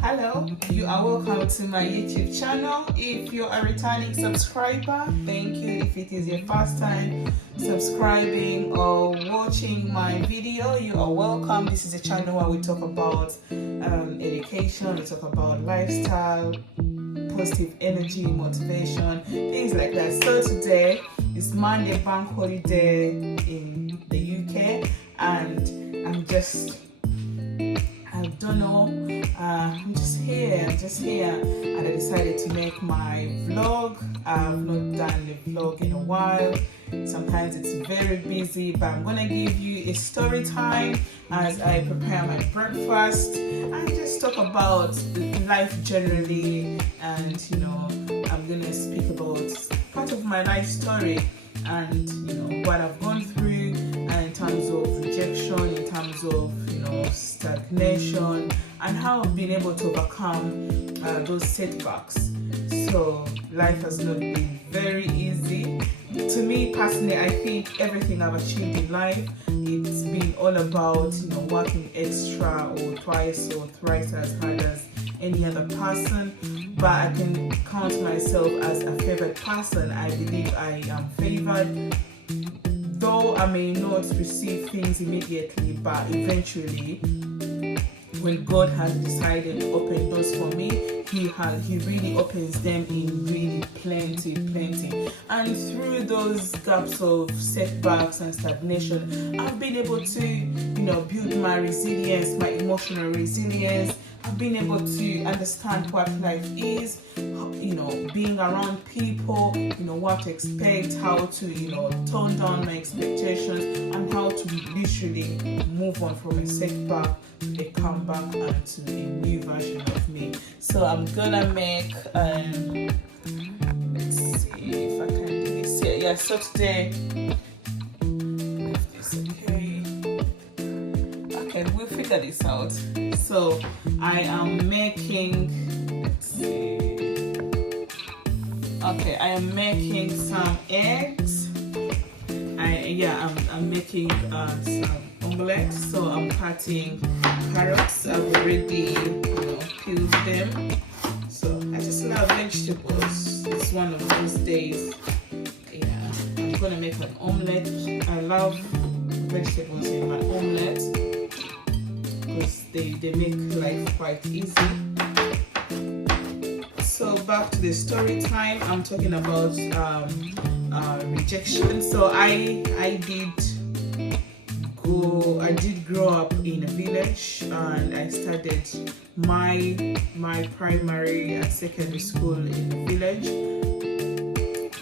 Hello, you are welcome to my YouTube channel. If you're a returning subscriber, thank you. If it is your first time subscribing or watching my video, you are welcome. This is a channel where we talk about education, we talk about lifestyle, positive energy, motivation, things like that. So today is Monday, bank holiday in the UK, and I'm just here, and I decided to make my vlog. I've not done a vlog in a while. Sometimes it's very busy, but I'm gonna give you a story time as I prepare my breakfast and just talk about life generally, and I'm gonna speak about part of my life story and what I've gone through, and in terms of rejection, in terms of stagnation, and how I've been able to overcome those setbacks. So life has not been very easy. To me personally, I think everything I've achieved in life, it's been all about working extra or twice or thrice as hard as any other person. But I can count myself as a favored person. I believe I am favored, though I may not receive things immediately, but eventually, when God has decided to open doors for me, He really opens them in really plenty. And through those gaps of setbacks and stagnation, I've been able to, build my resilience, my emotional resilience. I've been able to understand what life is, being around people, what to expect, how to, tone down my expectations, and how to literally move on from a setback to a comeback and to a new version of me. So I'm gonna make, let's see if I can do this here. Yeah, so today, okay, we'll figure this out. So I am making, I am making some eggs. I'm making some omelets. So I'm cutting carrots. I've already peeled them. So I just love vegetables. It's one of those days. Yeah, I'm gonna make an omelet. I love vegetables in my omelet because they make life quite easy. So back to the story time. I'm talking about rejection. So I did grow up in a village, and I started my primary and secondary school in the village.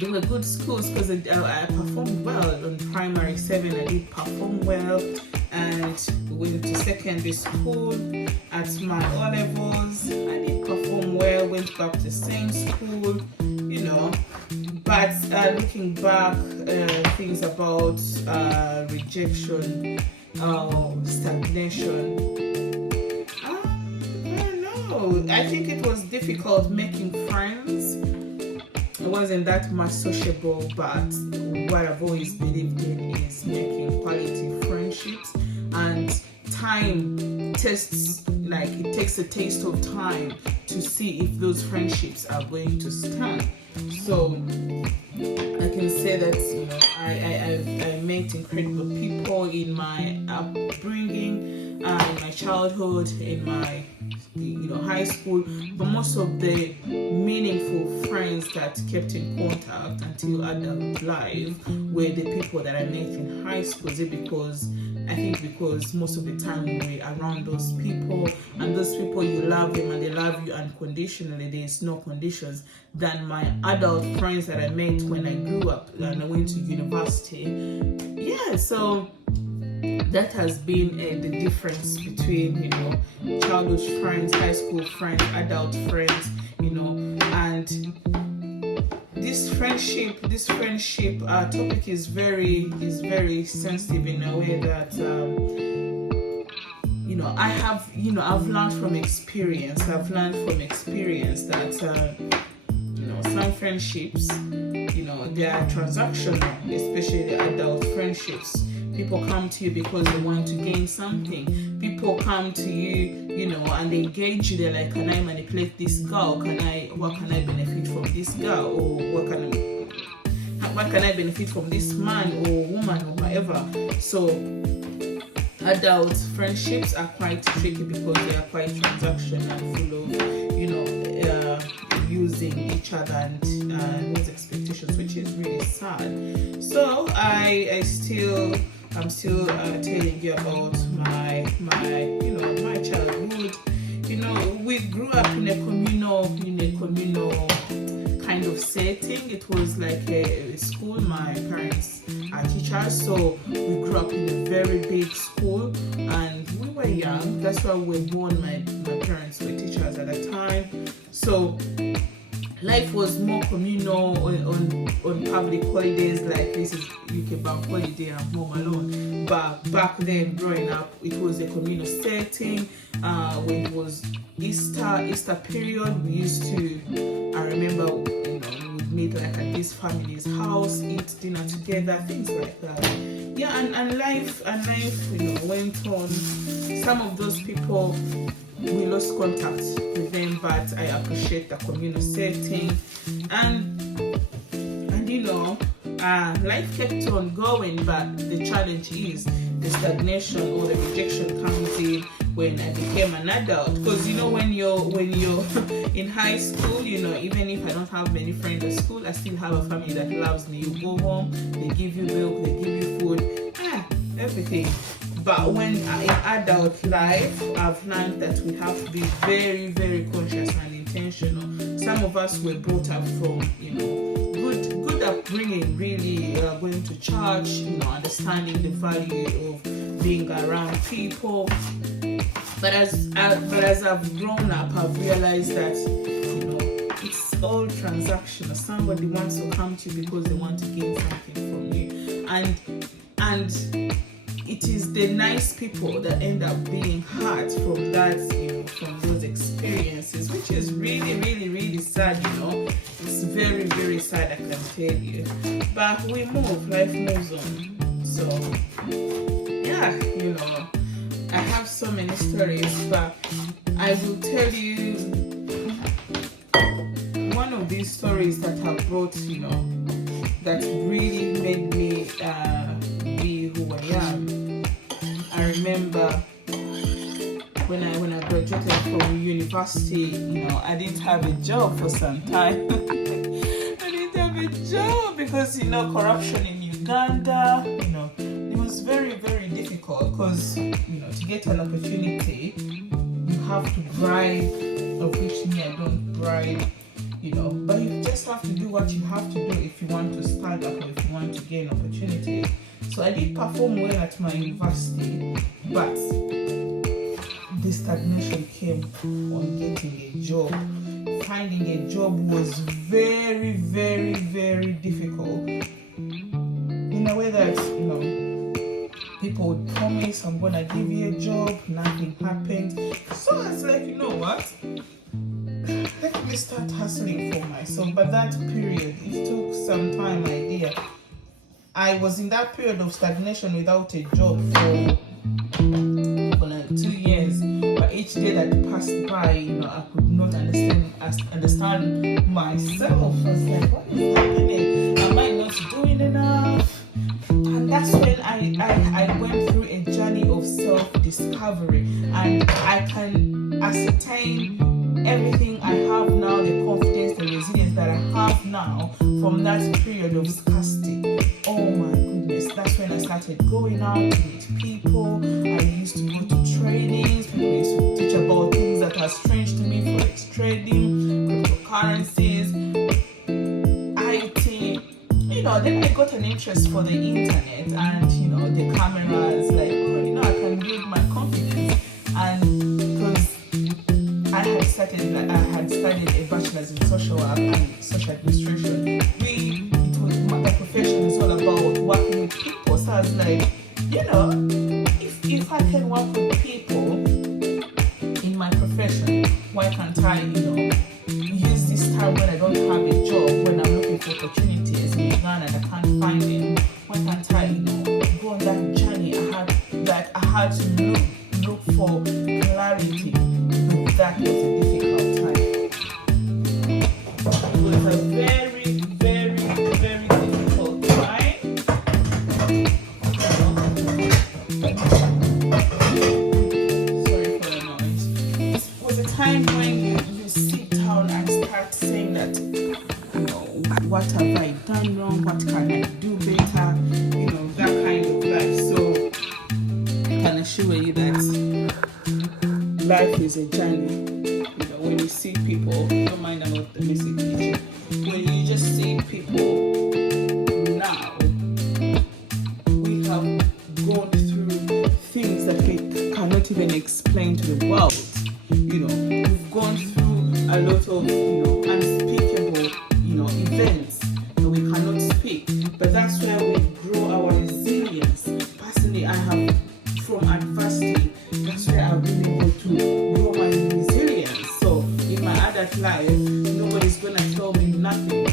They were good schools because I performed well. On primary 7 I did perform well, and went to secondary school. At my O levels I did perform well, went back to the same school, but looking back, things about rejection, stagnation, I don't know. I think it was difficult making friends. I wasn't that much sociable, but what I've always believed in is making quality friendships, and time tests, like it takes a taste of time to see if those friendships are going to stand. So I can say that I met incredible people in my upbringing, in my childhood, in my high school, but most of the meaningful friends that kept in contact until adult life were the people that I met in high school. Because most of the time we were around those people, and those people, you love them and they love you unconditionally. There's no conditions. Than my adult friends that I met when I grew up and I went to university. Yeah, so that has been the difference between childhood friends, high school friends, adult friends, and this friendship topic is very sensitive in a way that I've learned from experience. That some friendships, they are transactional, especially the adult friendships. People come to you because they want to gain something. People come to you, and they engage you. They're like, can I manipulate this girl? What can I benefit from this girl? Or what can I benefit from this man or woman or whatever? So adult friendships are quite tricky because they are quite transactional and full of, using each other and those expectations, which is really sad. So I'm still telling you about my childhood. We grew up in a communal kind of setting. It was like a school. My parents are teachers, so we grew up in a very big school, and we were young. That's why we were born. My parents were teachers at the time, so life was more communal on public holidays. Like this is UK bank holiday and I'm home alone. But back then, growing up, it was a communal setting. When it was Easter period, we used to. I remember, we would meet like at this family's house, eat dinner together, things like that. Yeah, and life, went on. Some of those people, we lost contact with them, but I appreciate the communal setting, and life kept on going. But the challenge is the stagnation or the rejection comes in when I became an adult. Because when you're in high school, even if I don't have many friends at school, I still have a family that loves me. You go home, they give you milk, they give you food, everything. But when in adult life, I've learned that we have to be very, very conscious and intentional. Some of us were brought up from, good upbringing, really going to church, understanding the value of being around people. But as I've grown up, I've realized that, it's all transactional. Somebody wants to come to you because they want to gain something from you, and it is the nice people that end up being hurt from that, from those experiences, which is really, really, really sad. It's very, very sad, I can tell you. But we move, life moves on. So yeah, I have so many stories, but I will tell you one of these stories that have brought, that really made me be who I am. I remember when I graduated from university, I didn't have a job for some time. I didn't have a job because, corruption in Uganda, it was very, very difficult because, to get an opportunity, you have to bribe, of which me, I don't bribe, but you just have to do what you have to do if you want to stand up or if you want to gain opportunity. So I did perform well at my university, but the stagnation came on getting a job. Finding a job was very, very, very difficult. In a way that, people would promise, I'm gonna give you a job, nothing happened. So I was like, what? Let me start hustling for myself. But that period, it took some time, I was in that period of stagnation without a job for like 2 years. But each day that passed by, I could not understand myself. I was like, what is happening? Am I not doing enough? And that's when I went through a journey of self-discovery, and I can ascertain everything I have now, the confidence, the resilience that I have now from that period of scarcity. Oh my goodness, that's when I started going out to meet people. I used to go to trainings. People used to teach about things that are strange to me, forex trading, cryptocurrencies, IT. Then I got an interest for the internet and, the cameras, like, I can build my confidence. And because I had studied a bachelor's in social work and social administration, my profession is all about working with people. So I was like, if I can work with people in my profession, why can't I, use this time when I don't have a job, when I'm looking for opportunities in Uganda and I can't find them, why can't I, go on that journey that was a difficult time. It was a very, very, very difficult time. Sorry for the noise. It was a time when you sit down and start saying that, what have I done wrong? What can I do better? That kind of life. So I can assure you that life is a journey. When you see people, don't mind about the messy picture. When you just see people now, we have gone through things that we cannot even explain to the world. We've gone through a lot of unspeakable events that we cannot speak. But that's where we grow our resilience. Personally, I have from adversity. That's where I've been able to grow my resilience. So in my adult life, nobody's gonna tell me nothing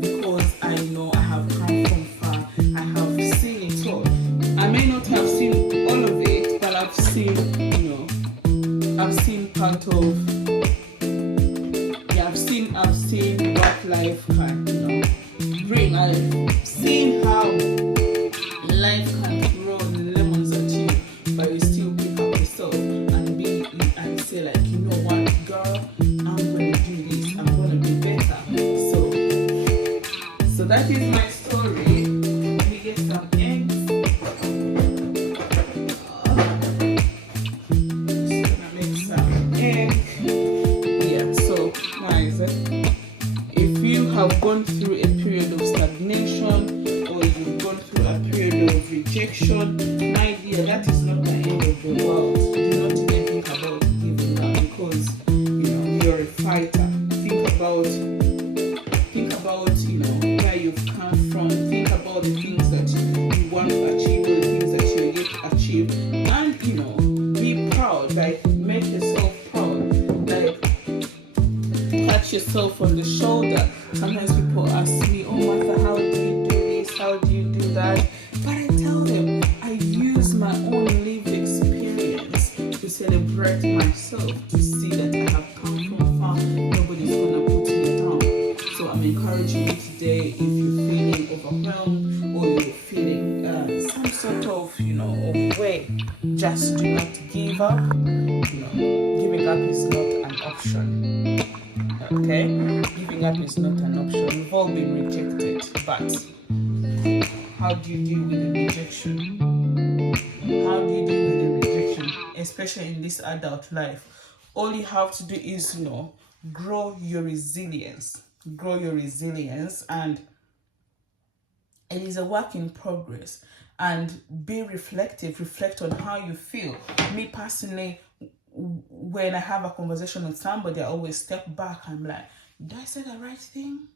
because I know I have come from far. I have seen it all. I may not have seen all of it, but I've seen part of. Yeah, I've seen what life can bring. I've seen how life can throw lemons at you, but you still pick up yourself and say like, what, girl, I'm gonna do this, I'm gonna be better. So that is my story. Let me get some eggs. Just gonna make some egg. Yeah, so nice. If you have gone through a period of stagnation or you've gone through a period of rejection, my dear, that is not the end of the world. Do not even think about giving up because you're a fighter. Think about where you've come from. Think about the things that you want to achieve or the things that you get to achieve, and be proud. Like, make yourself proud. Like, touch yourself on the shoulder. Sometimes people ask me, oh Martha, how do you do this? How do you do that? But I tell them, I use my own lived experience to celebrate myself, to see that I have come from far. Nobody's gonna put me down. So I'm encouraging you today, if you're feeling overwhelmed or you're feeling some sort of way, just do not give up. Giving up is not an option. Okay? Giving up is not an option. We've all been rejected, but how do you deal with the rejection? How do you deal with the rejection, especially in this adult life? All you have to do is, grow your resilience. Grow your resilience, and it is a work in progress. And be reflective. Reflect on how you feel. Me personally, when I have a conversation with somebody, I always step back. I'm like, did I say the right thing?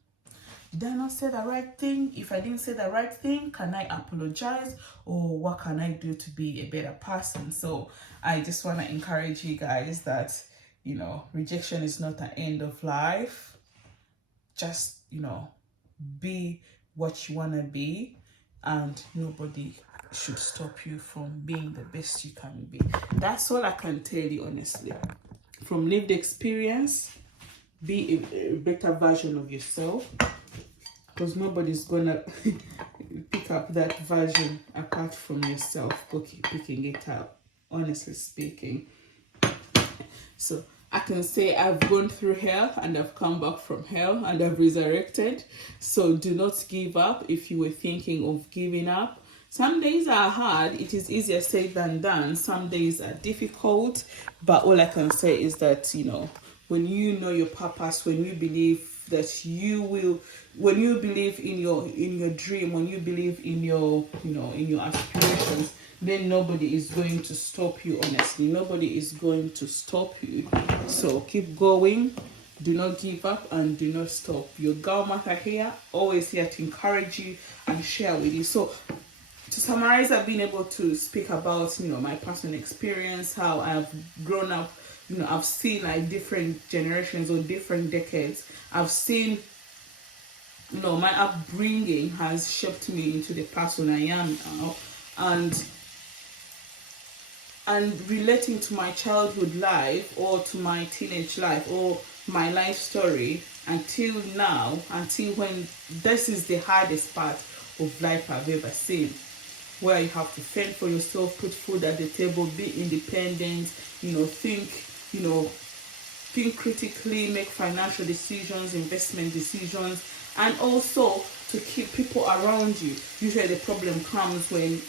Did I not say the right thing? If I didn't say the right thing, can I apologize? Or what can I do to be a better person? So I just want to encourage you guys that, rejection is not the end of life. Just, be what you want to be, and nobody should stop you from being the best you can be. That's all I can tell you, honestly. From lived experience, be a better version of yourself, because nobody's gonna pick up that version apart from yourself picking it up, honestly speaking. So I can say I've gone through hell and I've come back from hell and I've resurrected. So do not give up. If you were thinking of giving up, some days are hard. It is easier said than done. Some days are difficult. But all I can say is that, when you know your purpose, when you believe that you will, when you believe in your dream, when you believe in your aspirations, then nobody is going to stop you, honestly. Nobody is going to stop you. So keep going. Do not give up and do not stop. Your girl Martha here, always here to encourage you and share with you. So to summarize, I've been able to speak about, my personal experience, how I've grown up. I've seen like different generations or different decades. I've seen, my upbringing has shaped me into the person I am now. And and relating to my childhood life or to my teenage life or my life story until now, until when this is the hardest part of life I've ever seen, where you have to fend for yourself, put food at the table, be independent, think critically, make financial decisions, investment decisions, and also to keep people around you. Usually the problem comes when,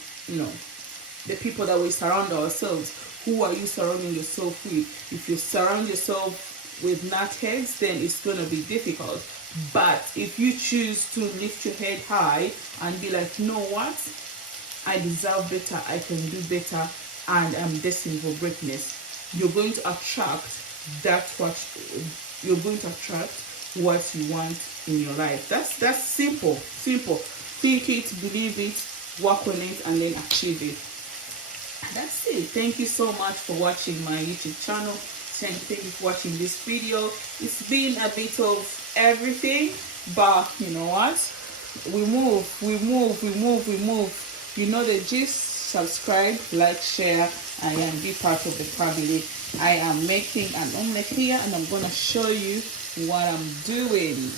the people that we surround ourselves. Who are you surrounding yourself with? If you surround yourself with nutheads, then it's going to be difficult. But if you choose to lift your head high and be like, you know what? I deserve better, I can do better, and I'm destined for greatness, you're going to attract what you want in your life. That's simple. Think it, believe it, work on it, and then achieve it. That's it. Thank you so much for watching my YouTube channel. Thank you for watching this video. It's been a bit of everything, but you know what? We move. You know the gist. Subscribe, like, share, and be part of the family. I am making an omelette here, and I'm gonna show you what I'm doing.